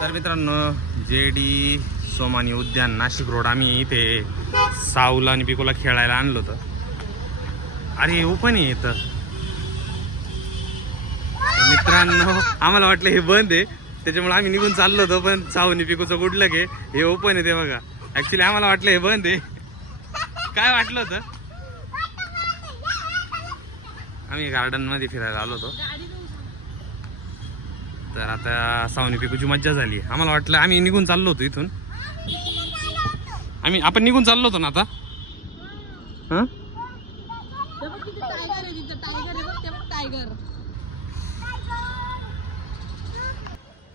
तर मित्रांनो JD सोमानी उद्यान नाशिक रोड आम्ही इथे साऊला आणि पिकोला खेळायला आणलो होतं. अरे ओपन आहे इथं मित्रांनो. आम्हाला वाटलं हे बंद आहे त्याच्यामुळे आम्ही निघून चाललो होतो, पण साऊनी पिकोचं गुडलं की हे ओपन आहे. ते बघा ऍक्च्युली आम्हाला वाटलं हे बंद आहे. काय वाटलं होतं? आम्ही गार्डन मध्ये फिरायला आलो होतो. तर आता सावनी पिकूची मज्जा झाली. आम्हाला वाटलं आम्ही निघून चाललो होतो इथून. आपण निघून चाललो होतो ना आता. हा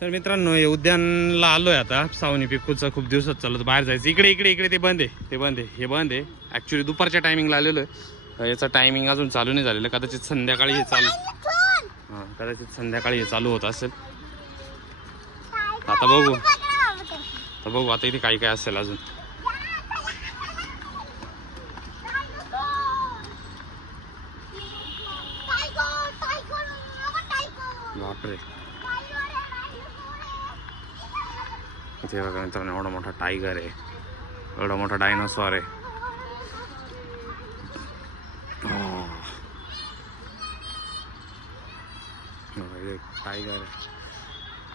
तर मित्रांनो हे उद्यानला आलोय आता. सावनी पिकूचं खूप दिवसात चाललो होतं बाहेर जायचं. इकडे इकडे इकडे ते बंद आहे, ते बंद आहे, हे बंद आहे. ऍक्च्युली दुपारच्या टायमिंगला आलेलो आहे. याचा टायमिंग अजून चालू नाही झालेलं. कदाचित संध्याकाळी हे चालू कदाचित संध्याकाळी हे चालू होत असेल. आता बघू आता इथे काय काय असेल अजून. बापरे इथे बघा मित्रांनो एवढा मोठा टायगर आहे, एवढा मोठा डायनोसॉर आहे.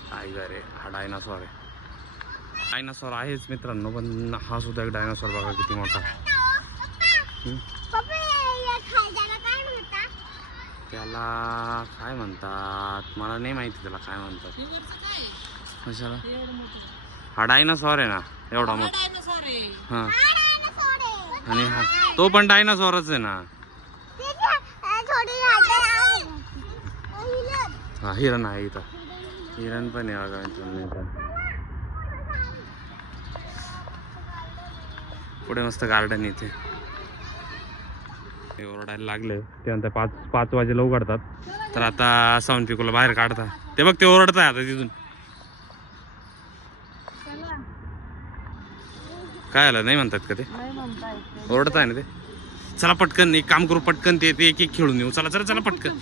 टायगर आहे, हा डायनासॉर आहे. डायनासॉर आहेच मित्रांनो, पण हा सुद्धा एक डायनासॉर बघा किती मोठा. त्याला काय म्हणतात मला नाही माहिती, त्याला काय म्हणतात. कशाला? हा डायनासॉर आहे ना एवढा मोठा. हा आणि हा तो पण डायनासॉरच आहे ना. हा हिरण आहे इथं, हिरण पण आहे बघा मित्रांनो. पुढे मस्त गार्डन इथे. ते ओरडायला लागले ते म्हणतात 5 वाजेला उघडतात. तर आता साऊन पिकोला बाहेर काढतात. ते बघ ते ओरडत आहे आता तिथून. काय आलं नाही म्हणतात का ते? ओरडत आहे ना ते. चला पटकन एक काम करू, पटकन ते एक एक खेळून येऊ. चला चला चला पटकन,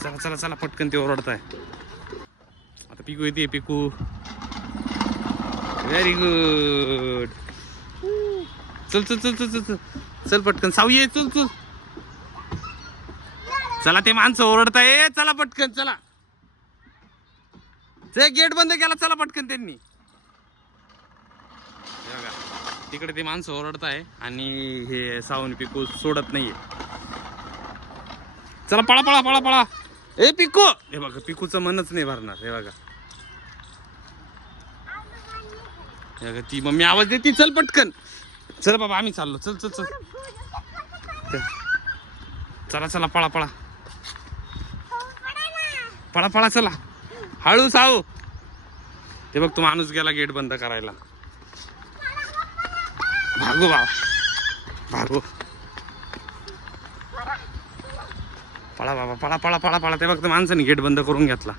चला चला चला पटकन. ते ओरडत आहे आता. पिकू येते, पिकू व्हेरी गुड. चल चल चल चल चल चल पटकन. साऊ ये, चल चल. चला ते माणसं ओरडत आहे. चला पटकन चला. ते गेट बंद केला, चला पटकन त्यांनी. तिकडे ते माणसं ओरडत आहे आणि हे सावनी पिकू सोडत नाहीये. चला पळा पळा पळा पळा. ए पिकू, हे बघा पिकूचं मनच नाही भरणार. हे बघा ती मम्मी आवाज देते. चल पटकन चल बाबा आम्ही चाललो. चल चल चल चला चला पळा पळा पळा पळा चला. हळू साऊ. ते बघ तो माणूस गेला गेट बंद करायला. भागो बाबा भागो. पळा बाबा पळा पळा पळा पळा. ते बघ तर माणसाने गेट बंद करून घेतला.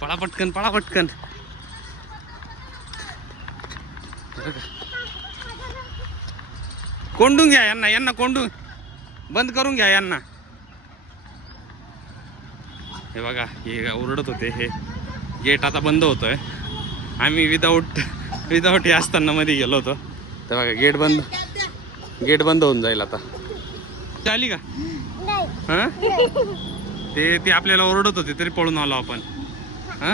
पळा पटकन पळा पटकन. कोंडून घ्या यांना, यांना कोंडून बंद करून घ्या यांना. हे बघा हे ओरडत होते. हे गेट आता बंद होतोय. आम्ही विदाऊट हे असताना मध्ये गेलो होतो. तर बघा गेट बंद होऊन जाईल आता. आली का? हा ते आपल्याला ओरडत होते तरी पळून आलो आपण. हा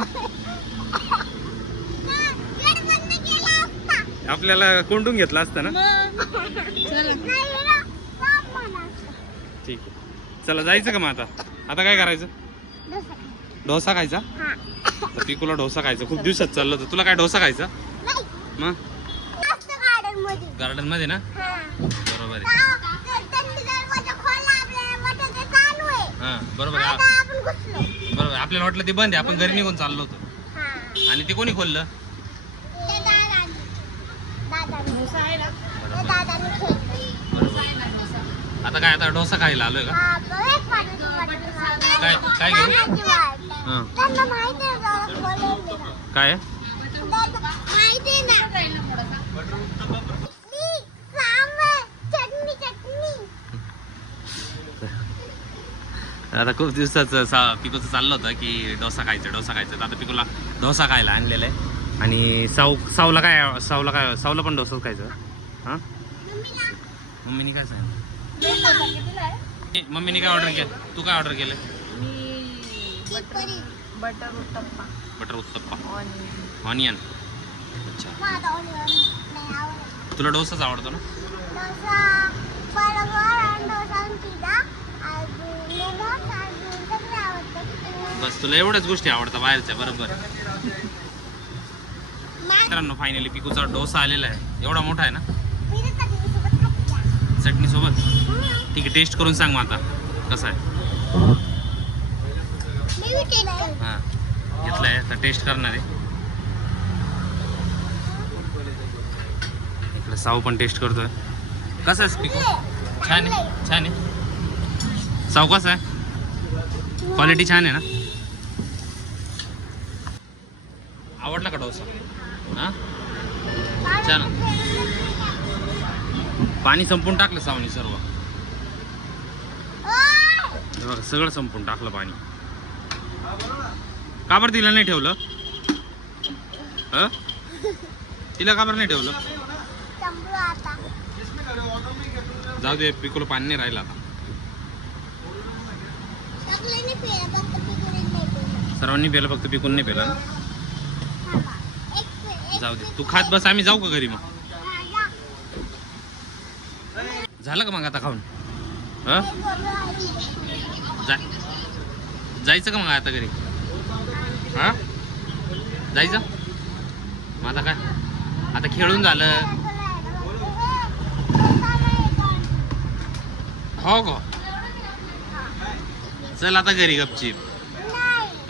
आपल्याला कोंडून घेतला असता ना. ठीक आहे चला जायचं का मग आता काय करायचं? डोसा खायचा. तर पिकूला डोसा खायचा. खूप दिवसात चाललं होतं. तुला काय डोसा खायचा? मग गार्डन मध्ये ना. बरोबर आहे. हा बरोबर बरोबर. आपल्याला वाटलं ते बंद आहे, आपण घरी निघून चाललो होतो. आणि ते कोणी खोललं? आता काय आता डोसा खायला आलोय का? काय घेऊ? काय आता खूप दिवसाचं पिकूचं चाललं होतं की डोसा खायचं तर आता पिकूला डोसा खायला आणलेला आहे. आणि साऊला पण डोसाच खायचं. हां मम्मीने काय सांगितलं? मम्मीने काय ऑर्डर केलं? तू काय ऑर्डर केलं? Butter uttappa onion. अच्छा तुला डोसाच आवडतो ना? बस तुला एवढ्याच गोष्टी आवडतात बाहेरच्या. बरोबर. मित्रांनो फायनली पिकूचा डोसा आलेला आहे. एवढा मोठा आहे ना? चटणी सोबत. ठीक आहे टेस्ट करून सांग मग आता कसं आहे. हां घेतलं आहे तर टेस्ट करणार आहे. इकडे साऊ पण टेस्ट करतोय. कसं आहे पिकू? छान आहे छान आहे. साऊ कसं आहे? क्वालिटी छान आहे ना? आवडला का डोसा? हां छान. पाणी संपून टाकलं सावनी सर्व. बघा सगळं संपून टाकलं पाणी. का बरं तिला नाही ठेवलं? तिला का बरं नाही ठेवलं? जाऊ दे पिकूला पाणी नाही राहिलं आता. सर्वांनी पेलं फक्त पिकून नाही पेलं. जाऊ दे तू खात बस. आम्ही जाऊ का घरी मग? झालं का मग आता खाऊन? जायचं का मग आता घरी? हां जायचं मग आता काय? आता खेळून झालं हो का? चल आता घरी गपचीप.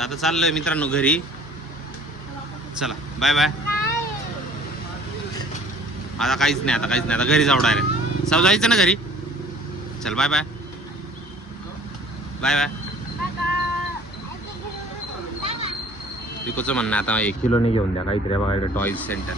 आता चाललोय मित्रांनो घरी. चला बाय बाय. आता काहीच नाही आता घरी जाऊ डायरेक्ट. सब जायचं ना घरी. चल बाय बाय बाय बाय. पिकोचं म्हणणं आता 1 किलोने घेऊन द्या काहीतरी. बघा इकडे टॉयज सेंटर.